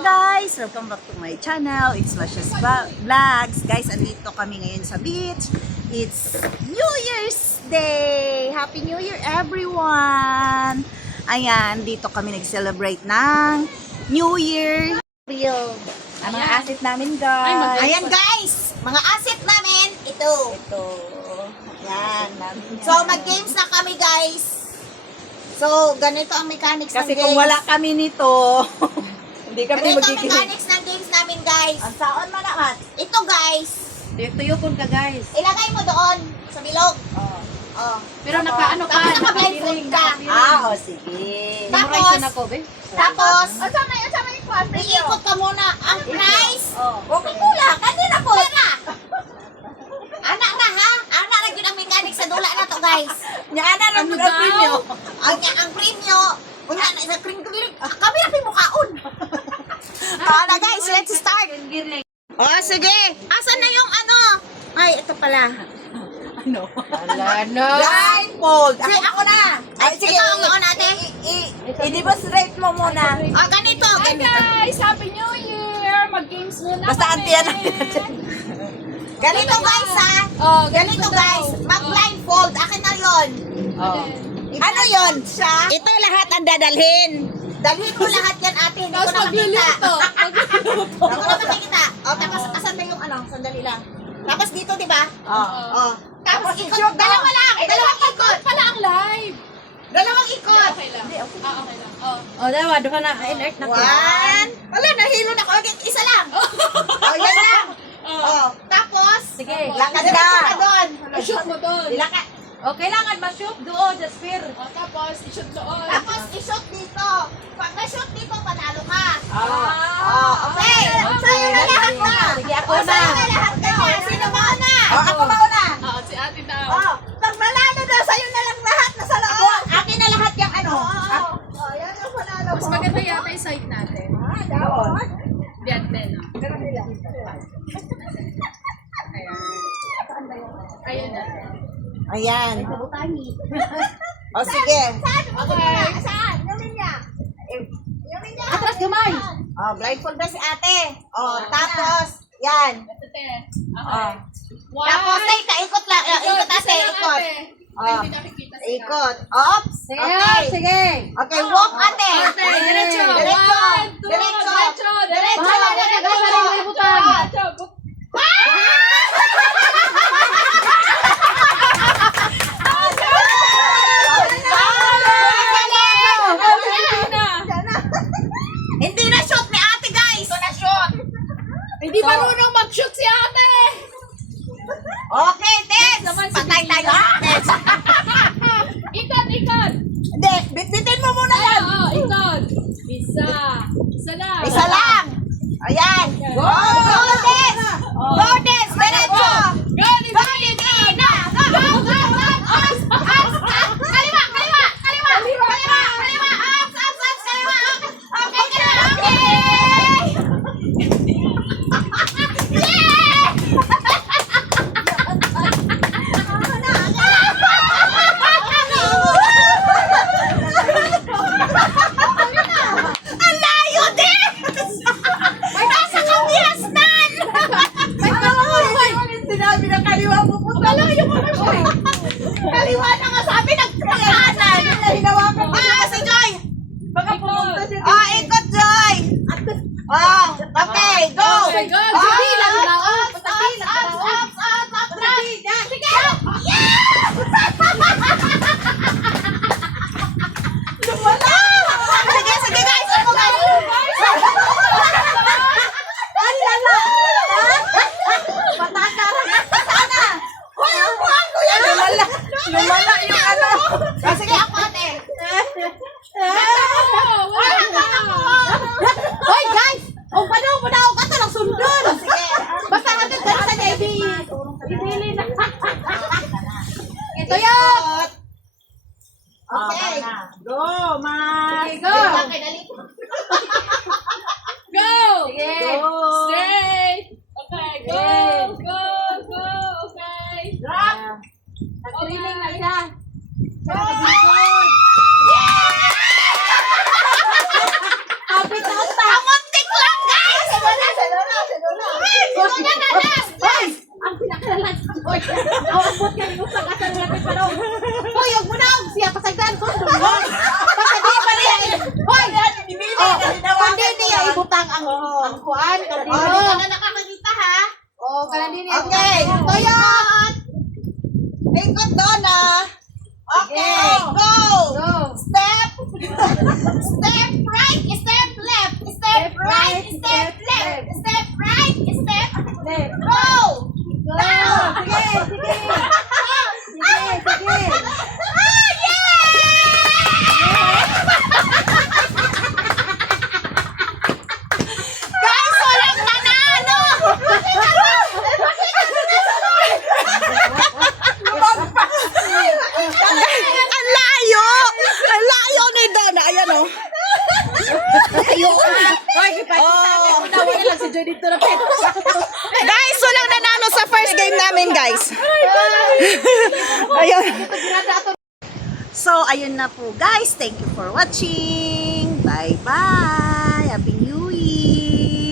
guys! Welcome back to my channel. It's Lashes Vlogs. Guys, andito kami ngayon sa beach. It's New Year's Day! Happy New Year everyone! Ayan, dito kami nag-celebrate ng New Year. Real. Ang mga asset namin guys. Ayan guys, mga asset namin, ito. Yan. So mag-games na kami guys. So ganito ang mechanics Kasi ng games. kung wala kami nito, hindi kami Ganito ang magiging. mechanics ng games namin guys. Ang saon man lahat. Ito guys, Tuyokon ka guys. ilagay mo doon sa bilog. Oh. Oh. Pero naka-ano ka? Tapos naka-blindfold ka. Sige. Tapos, ako, be. tapos, iikot ka muna. Ang prize, huwag kang mula, kanina po. Anak na ha? Anak na yun ang mechanics sa dula na to guys. Nyana na Ano ang daw? premyo. Ang premyo, una na sa kring-kring, kami na pimukaon. Na guys, let's start. Oh, sige. Asan na yung ano? Ay, ito pala. Ano? Wala na. Blindfold. Sige, ako na. Ay, sige. Ikaw ang noon ate. I-demonstrate mo muna. Oh, ganito, Hi ganito. guys! Happy New Year! Mag-games muna Basta kami. antiyan na. Ganito guys ha. Oh, Ganito guys. Mag-blindfold. Akin na yun. Oh. Ano yun? Ito lahat ang dadalhin. Dalhin mo lahat yan ate. Hindi ko Tapos na makita. magluluto. Hindi ko na makikita. O, tapos asan na yung ano? Sandali lang. Tapos dito, di ba? Oh. O. Tapos ikot. Dalawa lang. Dalawang ikot. Pala ang live. Dalawang ikot. Okay lang. Okay lang. Oh. Oh, dawa, doon na alert na ko. One. Wala, nahilo na ko. Isa lang. O, yan lang. O. Tapos. Sige, Lakad lakad ka ka. doon. Shoot mo doon. Ilakad. Oh, kailangan ma-shoot doon, Jasper. Oh, tapos, i-shoot doon. Tapos i-shoot dito. Pag na-shoot dito, panalo ka. Ah. Okay. Sa'yo na lahat na. Sige, ako O, sa'yo na. na lahat na. Sino mauna? Oh, ako mauna. Oo, si ate daw. Oh, pag manalo daw, sa'yo na lang lahat na sa loob. Akin na lahat yung ano. Oh, yan ang panalo Mas mo. maganda yata yung site natin. Dapat. Biat din. Ayun na. Ayan. O, sige. Okay. Saan? Yung linya. Yung linya. Atras gamay. Oh, blindfold na si ate. Oh, tapos, yan. Ito, te. Oh. Okay. Tapos, ay, kaikot lang. Ikot ate, ikot. Oh. Hindi nakikita sila. Ikot. Ops. Okay. Sige. Okay, walk ate. Ate, diretso. Diretso. One, two, Diretso. diretso. Diretso. Diretso. Hindi na shoot ni ate guys. Ito na shoot. Hindi marunong mag-shoot si ate. Okay, Tess. Naman si Patay Vicky. tayo, Tess. Ikot, ikot. Hindi, bitbitin mo muna yan. Oo, ikot. Isa. Awabot ka rin sa kasal natin pa daw. Hoy, huwag mo na. Siya pasagdan ko. Pasagdan pa niya. Hoy, kundi niya ibutang ang kuan. Hindi ka na nakakakita ha. Oh, kanan din yan. Okay, Toyot! Ikot doon ah! Okay, go! Go. Step! Step right, step left, step right, step left, step right, step Left. go! Now! Sige, sige. Sige, sige. Ah, guys, walang nanalo! Ang layo! Ang layo ni Dana. Ayan o. Layo. Hoy, ipakita ko daw wala lang si Joy dito na pet. Guys, walang nanalo sa first game namin, guys. Ayun. So, ayun na po, guys. Thank you for watching. Bye-bye. Happy New Year.